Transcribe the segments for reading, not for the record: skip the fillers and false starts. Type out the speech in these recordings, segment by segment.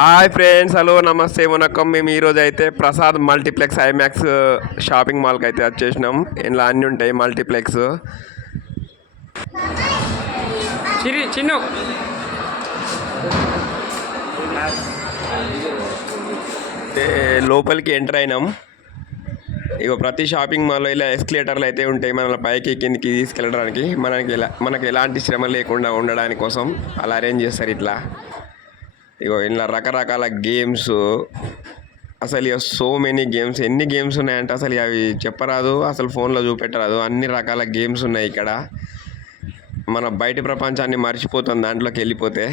Hi friends, hello నమస్తే వనకం. మేము ఈరోజు అయితే ప్రసాద్ మల్టీప్లెక్స్ ఐమాక్స్ షాపింగ్ మాల్కి అయితే వచ్చేసినాం. ఇందులో అన్నీ ఉంటాయి మల్టీప్లెక్స్. చిన్ను లోపలికి ఎంటర్ అయినాం. ఇక ప్రతి షాపింగ్ మాల్లో ఇలా ఎస్కలేటర్లు అయితే ఉంటాయి మన పైకి కిందికి తీసుకెళ్ళడానికి. మనకి ఎలాంటి శ్రమ లేకుండా ఉండడానికి కోసం అలా అరేంజ్ చేస్తారు ఇట్లా. ఇగో ఇలా రకరకాల గేమ్స్, అసలు ఇక సో మెనీ గేమ్స్. ఎన్ని గేమ్స్ ఉన్నాయంటే అసలు అవి చెప్పరాదు, అసలు ఫోన్లో చూపెట్టరాదు. అన్ని రకాల గేమ్స్ ఉన్నాయి ఇక్కడ. మన బయట ప్రపంచాన్ని మర్చిపోతాం దాంట్లోకి వెళ్ళిపోతే.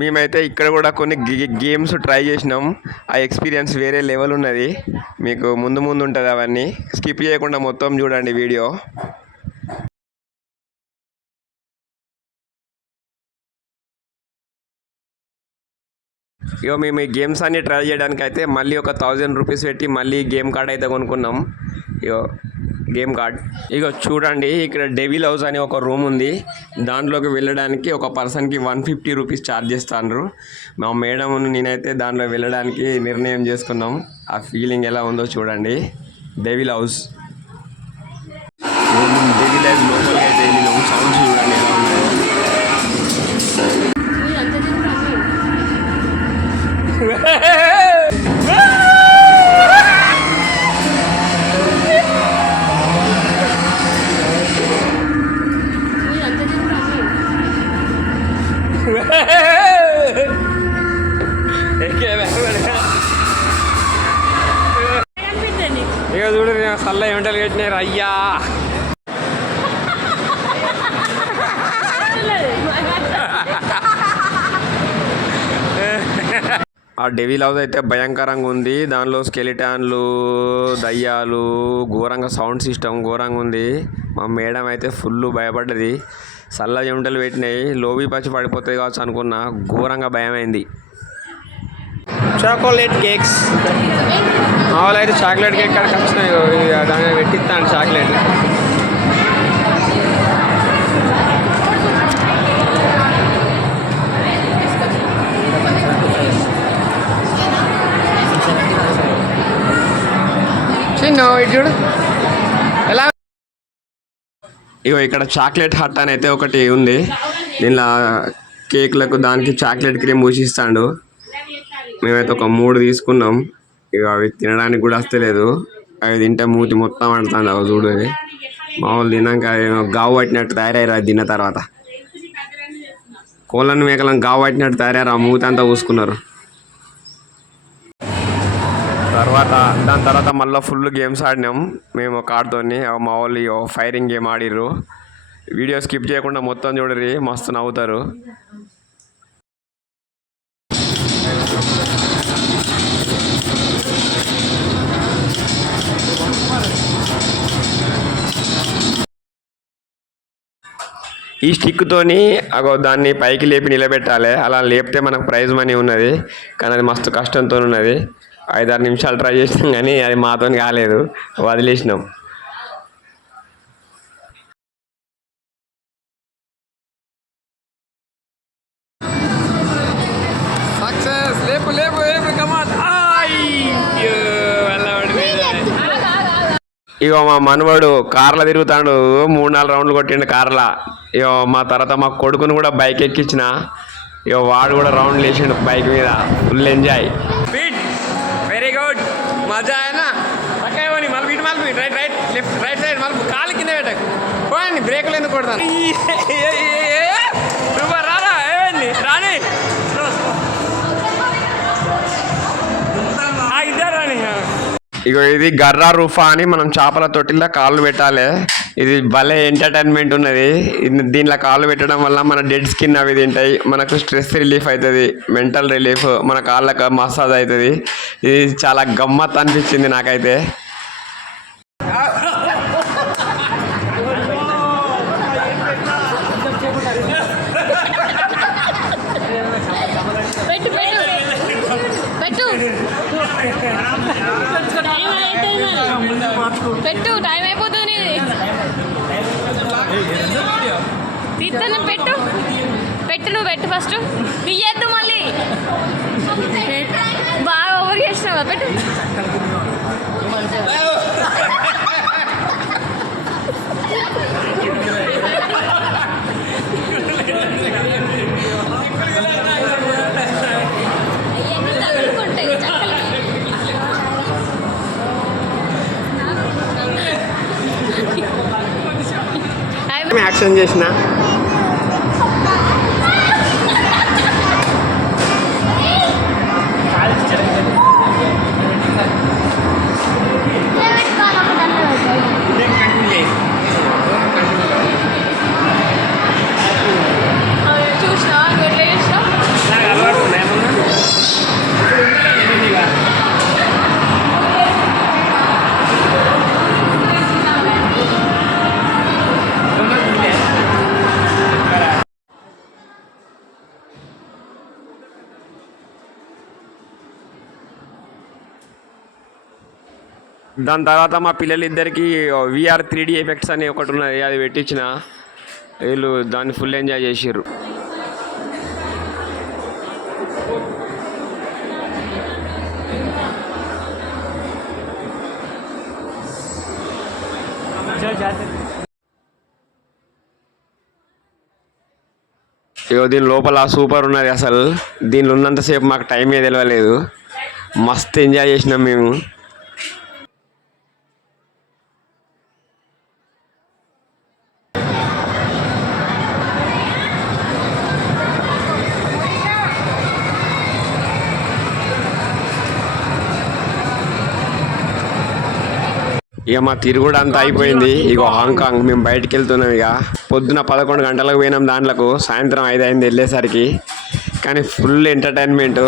మేమైతే ఇక్కడ కూడా కొన్ని గేమ్స్ ట్రై చేసినాం. ఆ ఎక్స్పీరియన్స్ వేరే లెవెల్ ఉన్నది. మీకు ముందు ముందు ఉంటుంది. అవన్నీ స్కిప్ చేయకుండా మొత్తం చూడండి వీడియో. ఇగో మేము ఈ గేమ్స్ అన్ని ట్రై చేయడానికి అయితే మళ్ళీ ఒక 1000 రూపీస్ పెట్టి మళ్ళీ గేమ్ కార్డ్ అయితే కొనుక్కున్నాం. ఇగో గేమ్ కార్డ్. ఇగో చూడండి, ఇక్కడ డెవిల్ హౌస్ అని ఒక రూమ్ ఉంది. దాంట్లోకి వెళ్ళడానికి ఒక పర్సన్కి 150 రూపీస్ ఛార్జ్ చేస్తాను. మా మేడం నేనైతే దాంట్లో వెళ్ళడానికి నిర్ణయం చేసుకున్నాం. ఆ ఫీలింగ్ ఎలా ఉందో చూడండి. డెవిల్ హౌస్ లోపలికి అయితే వెళ్ళినాం. సౌండ్స్ చూడండి ఎలా ఉన్నాయో. ఇక చూడు చల్ల ఏమిటలు పెట్టినారు అయ్యా. ఆ డెవిల్ హౌస్ అయితే భయంకరంగా ఉంది. దానిలో స్కెలిటాన్లు, దయ్యాలు, ఘోరంగా సౌండ్ సిస్టమ్ ఘోరంగా ఉంది. మా మేడం అయితే ఫుల్ భయపడ్డది. చల్ల చెమటలు పెట్టినాయి. లోబీ పచ్చి పడిపోతుంది కావచ్చు అనుకున్నా. ఘోరంగా భయమైంది. చాక్లెట్ కేక్స్ మామూలు అయితే చాక్లెట్ కేక్ కాడికి వచ్చినాయి. దాన్ని పెట్టిస్తాను చాక్లెట్. చూడు ఎలా. ఇగో ఇక్కడ చాక్లెట్ హట్ అని అయితే ఒకటి ఉంది. దీనిలో కేక్లకు దానికి చాక్లెట్ క్రీమ్ పూసిస్తాడు. మేమైతే ఒక 3 తీసుకున్నాం. ఇక అవి తినడానికి కూడా వస్తలేదు. అవి తింటే మూతి మొత్తం పడుతుంది. అవి చూడు, మామూలు తిన్నాక గావు పట్టినట్టు తయారయ్యారు. అది తిన్న తర్వాత కోళ్ళను మేకలను గావు పట్టినట్టు తయారయ్యారు. ఆ మూతి అంతా పూసుకున్నారు. దాని తర్వాత మళ్ళీ ఫుల్ గేమ్స్ ఆడినాం మేము కార్డ్తోని. మా వాళ్ళు ఫైరింగ్ గేమ్ ఆడిర్రు. వీడియో స్కిప్ చేయకుండా మొత్తం చూడరి, మస్తు నవ్వుతారు. ఈ స్టిక్తోని దాన్ని పైకి లేపి నిలబెట్టాలి. అలా లేపితే మనకు ప్రైజ్ మనీ ఉన్నది. కానీ అది మస్తు కష్టంతో ఉన్నది. 5-6 నిమిషాలు ట్రై చేసినాం కానీ అది మాతో కాలేదు, వదిలేసినాం. సక్సెస్. లేపు లేపు లేపు కమాన్. ఇగో మా మనవాడు కార్లో తిరుగుతాడు. 3-4 రౌండ్లు కొట్టిండు కార్లా. ఇగో మా తర్వాత మా కొడుకుని కూడా బైక్ ఎక్కించిన. ఇగో వాడు కూడా రౌండ్లు వేసిండు బైక్ మీద. Full enjoy. Very good. మజా అయినా పక్కా పోనీ. మళ్ళీ ఇటు మళ్ళీ right right left right side మళ్ళీ కాలు కింద పెట్టకు. పోయండి, బ్రేకులు ఎందుకు కొడతాను. రారా ఏమైంది రాని ఇద్దరు రాని. ఇగో ఇది గర్రా రూఫా అని మనం చేపల తొట్టిలో కాళ్ళు పెట్టాలి. ఇది భలే ఎంటర్టైన్మెంట్ ఉన్నది. దీనిలో కాళ్ళు పెట్టడం వల్ల మన డెడ్ స్కిన్ అవి తింటాయి. మనకు స్ట్రెస్ రిలీఫ్ అవుతుంది, మెంటల్ రిలీఫ్, మన కాళ్ళకు మసాజ్ అవుతుంది. ఇది చాలా గమ్మత్ అనిపించింది నాకైతే. పెట్టు, టైం అయిపోతుంది. తీస్తాను. పెట్టు పెట్టు, నువ్వు పెట్టు ఫస్ట్. తీయద్దు. బాగా ఓవర్ చేసినావా పెట్టు అవన్నీ తగులుకుంటాయి చక్కలకి. యాక్షన్ చేసిన చూసినావా ఎట్లా చూసినావు దాని తర్వాత మా పిల్లలిద్దరికి విఆర్ 3D ఎఫెక్ట్స్ అని ఒకటి ఉన్నది, అది పెట్టించిన. వీళ్ళు దాన్ని ఫుల్ ఎంజాయ్ చేసిర్రు. ఇగో దీని లోపల సూపర్ ఉన్నది అసలు. దీనిలో ఉన్నంతసేపు మాకు టైమే తెలియలేదు. మస్తు ఎంజాయ్ చేసినాం మేము. ఇక మా తిరుగుడు అంతా అయిపోయింది. ఇక హాంకాంగ్ మేము బయటికి వెళ్తున్నాం. ఇక పొద్దున 11 గంటలకు పోయినాం దాంట్లకు, సాయంత్రం 5 అయింది వెళ్ళేసరికి. కానీ ఫుల్ ఎంటర్టైన్మెంట్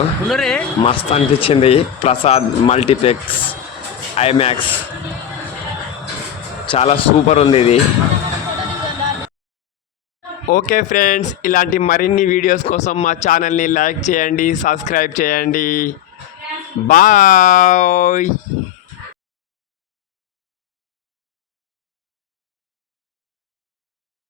మస్తు అనిపించింది. ప్రసాద్ మల్టీప్లెక్స్ ఐమాక్స్ చాలా సూపర్ ఉంది ఇది. ఓకే ఫ్రెండ్స్, ఇలాంటి మరిన్ని వీడియోస్ కోసం మా ఛానల్ని లైక్ చేయండి, సబ్స్క్రైబ్ చేయండి. బాయ్.